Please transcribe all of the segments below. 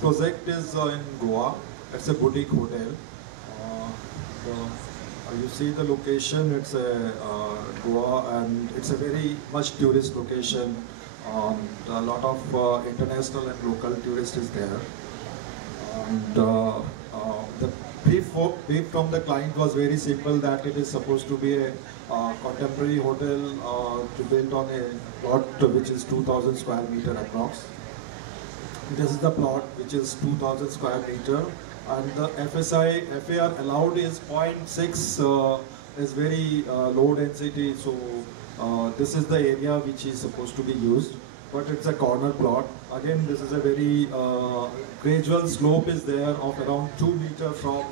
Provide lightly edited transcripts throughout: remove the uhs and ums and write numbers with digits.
project is in Goa. It's a boutique hotel. Uh, you see the location, it's a Goa, and it's a very much tourist location. A lot of international and local tourists is there. And the brief from the client was very simple, that it is supposed to be a contemporary hotel to build on a plot which is 2,000 square meter approx. This is the plot which is 2,000 square meter, and the FAR allowed is 0.6, is very low density, so this is the area which is supposed to be used, but it's a corner plot. Again, this is a very gradual slope is there of around 2 meters from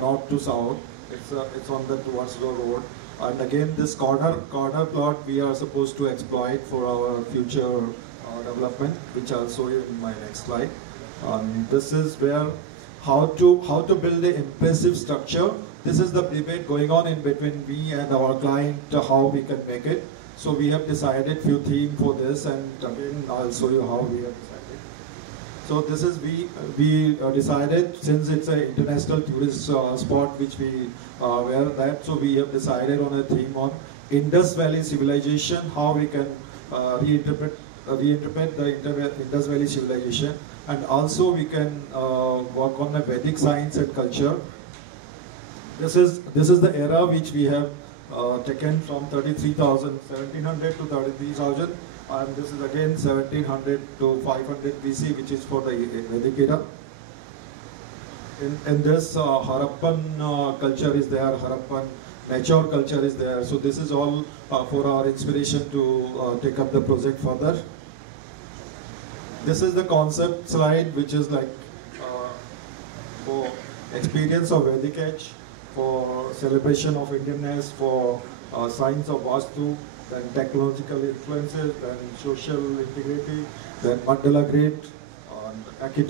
north to south. It's on the towards the road, and again this corner plot we are supposed to exploit for our future development, which I'll show you in my next slide. This is where how to build an impressive structure. This is the debate going on in between me and our client, how we can make it. So we have decided few themes for this, and again I'll show you how we have decided. So this is we decided, since it's an international tourist spot which we wear that, so we have decided on a theme on Indus Valley civilization, how we can reinterpret the Indus Valley civilization, and also we can work on the Vedic science and culture. This is the era which we have taken from 1700 to 33,000, and this is again 1700 to 500 BC, which is for the Vedic era. In this Harappan culture is there, Harappan nature culture is there. So this is all for our inspiration to take up the project further. This is the concept slide, which is like for experience of Vedic age, for celebration of Indianness, for science of Vastu, then technological influences, then social integrity, then mandala grid,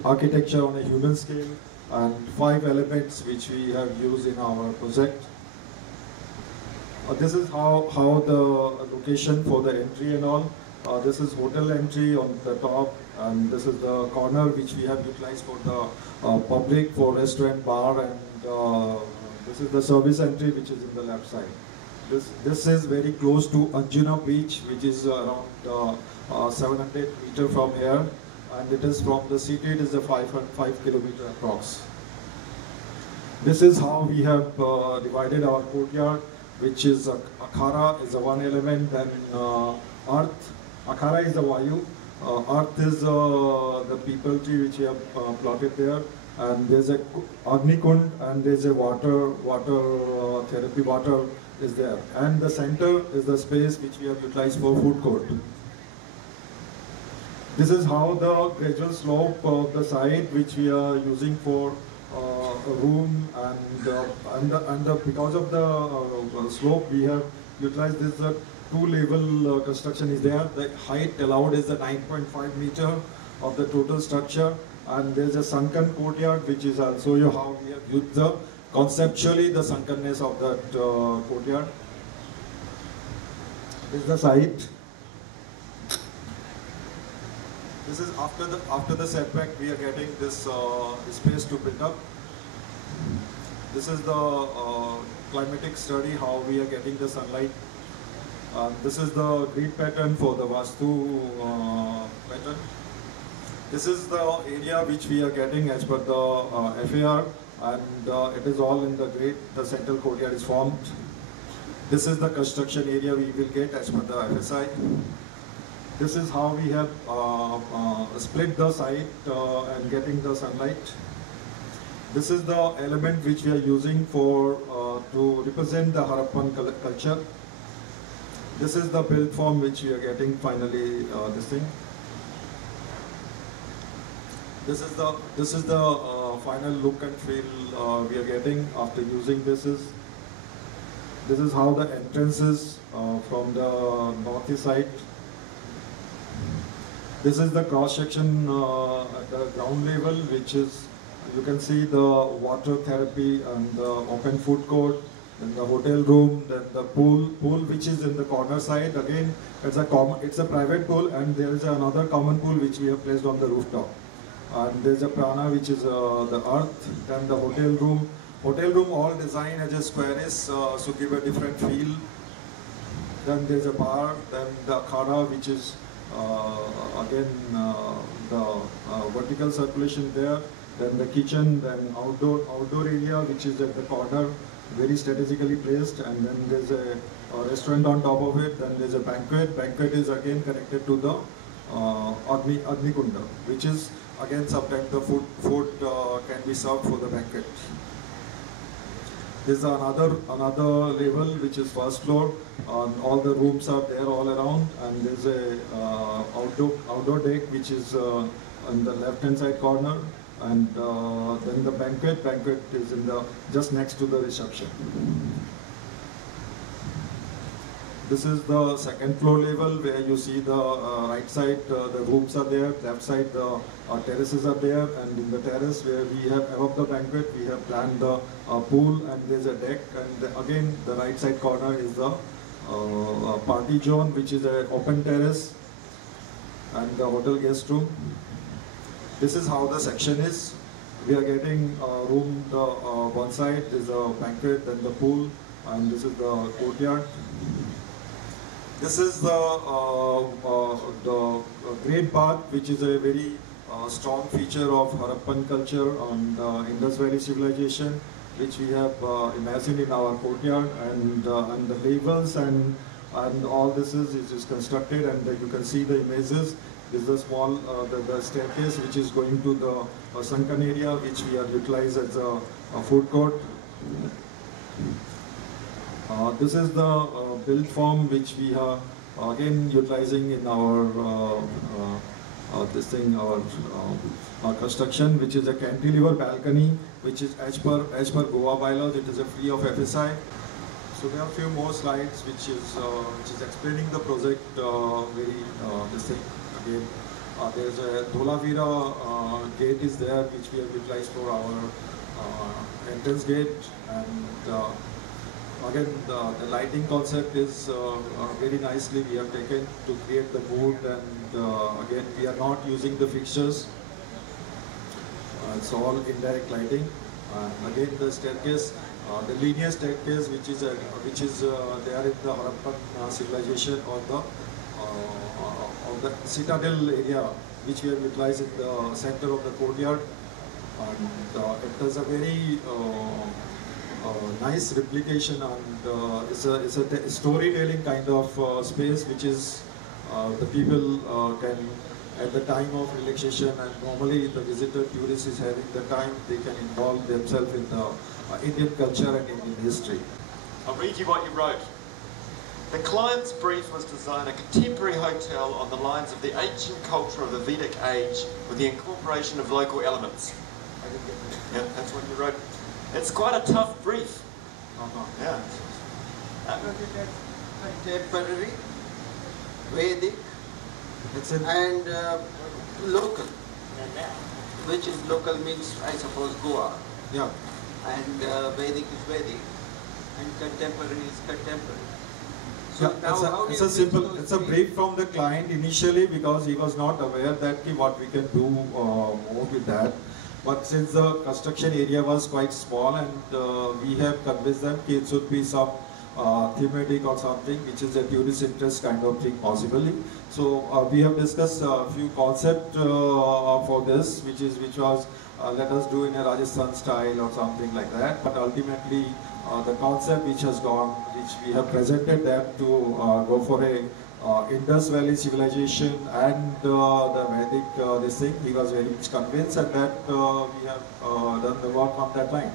architecture on a human scale, and 5 elements which we have used in our project. This is how the location for the entry and all. This is hotel entry on the top, and this is the corner which we have utilized for the public, for restaurant, bar, and this is the service entry which is in the left side. This is very close to Anjuna beach, which is around 700 meters from here, and it is from the city, it is a 5 kilometer approx. This is how we have divided our courtyard, which is Akhara is a one element, then Earth, Akhara is the Vayu, Earth is the people tree which we have plotted there, and there's a Agni Kund, and there's a water therapy water is there, and the center is the space which we have utilized for food court. This is how the gradual slope of the site which we are using for a room, and because of the slope we have utilized this 2-level construction is there. The height allowed is the 9.5 meter of the total structure, and there's a sunken courtyard, which is I'll show you how we have used the conceptually the sunkenness of that courtyard. This is the site. This is after the setback we are getting this space to build up. This is the climatic study, how we are getting the sunlight. This is the grid pattern for the Vastu pattern. This is the area which we are getting as per the FAR, and it is all in the grid. The central courtyard is formed. This is the construction area we will get as per the FSI. This is how we have split the site and getting the sunlight. This is the element which we are using for to represent the Harappan culture. This is the build form which we are getting finally this thing. This is the final look and feel we are getting after using this. This is how the entrance is from the northeast side. This is the cross section at the ground level, which is, you can see the water therapy and the open food court, then the hotel room, then the pool which is in the corner side. Again, it's a private pool, and there is another common pool which we have placed on the rooftop. and there's a prana, which is the earth. Then the hotel room. Hotel room all designed as a square so give a different feel. Then there's a bar. Then the akhada, which is again the vertical circulation there. Then the kitchen. Then outdoor area, which is at the corner, very strategically placed. And then there's a restaurant on top of it. Then there's a banquet. Banquet is again connected to the Agni Kunda, which is again sometimes the food can be served for the banquet. There's another level, which is first floor. All the rooms are there all around, and there's a outdoor deck, which is on the left hand side corner, and then the banquet is in the just next to the reception. This is the second floor level, where you see the right side, the rooms are there, left side the terraces are there, and in the terrace where we have above the banquet, we have planned the pool, and there's a deck, and again the right side corner is the party zone, which is an open terrace, and the hotel guest room. This is how the section is. We are getting room, the one side is a banquet, then the pool, and this is the courtyard. This is the Great Bath, which is a very strong feature of Harappan culture and Indus Valley civilization, which we have imagined in our courtyard, and the labels and all this is constructed, and you can see the images. This is the small the staircase, which is going to the sunken area, which we are utilized as a food court. This is the build form, which we are again utilizing in our our construction, which is a cantilever balcony, which is as per Goa bylaws, it is a free of FSI. So there are a few more slides, which is explaining the project very this thing again. There's a Dholavira gate is there, which we have utilized for our entrance gate, and again, the lighting concept is very nicely we have taken to create the mood, and again we are not using the fixtures. It's all indirect lighting. Again, the staircase, the linear staircase, which is there in the Harappan civilization, or the citadel area, which we have utilized in the center of the courtyard, and it does a very nice replication, and it's a storytelling kind of space, which is the people can, at the time of relaxation, and normally the visitor tourist is having the time, they can involve themselves in the Indian culture and Indian history. I'll read you what you wrote. The client's brief was to design a contemporary hotel on the lines of the ancient culture of the Vedic age with the incorporation of local elements. Yeah, that's what you wrote. It's quite a tough brief. Yeah. Contemporary, Vedic, and local. Which is local means, I suppose, Goa. Yeah. And Vedic is Vedic, and contemporary is contemporary. So Yeah, it's a brief from the client initially, because he was not aware that what we can do more with that. But since the construction area was quite small, and we have convinced them that it should be some thematic or something, which is a tourist interest kind of thing possibly. So we have discussed a few concepts for this, which was let us do in a Rajasthan style or something like that. But ultimately, the concept which has gone, which we have presented them to go for a Indus Valley civilization and the Vedic this thing, he was very much convinced, and that we have done the work on that line.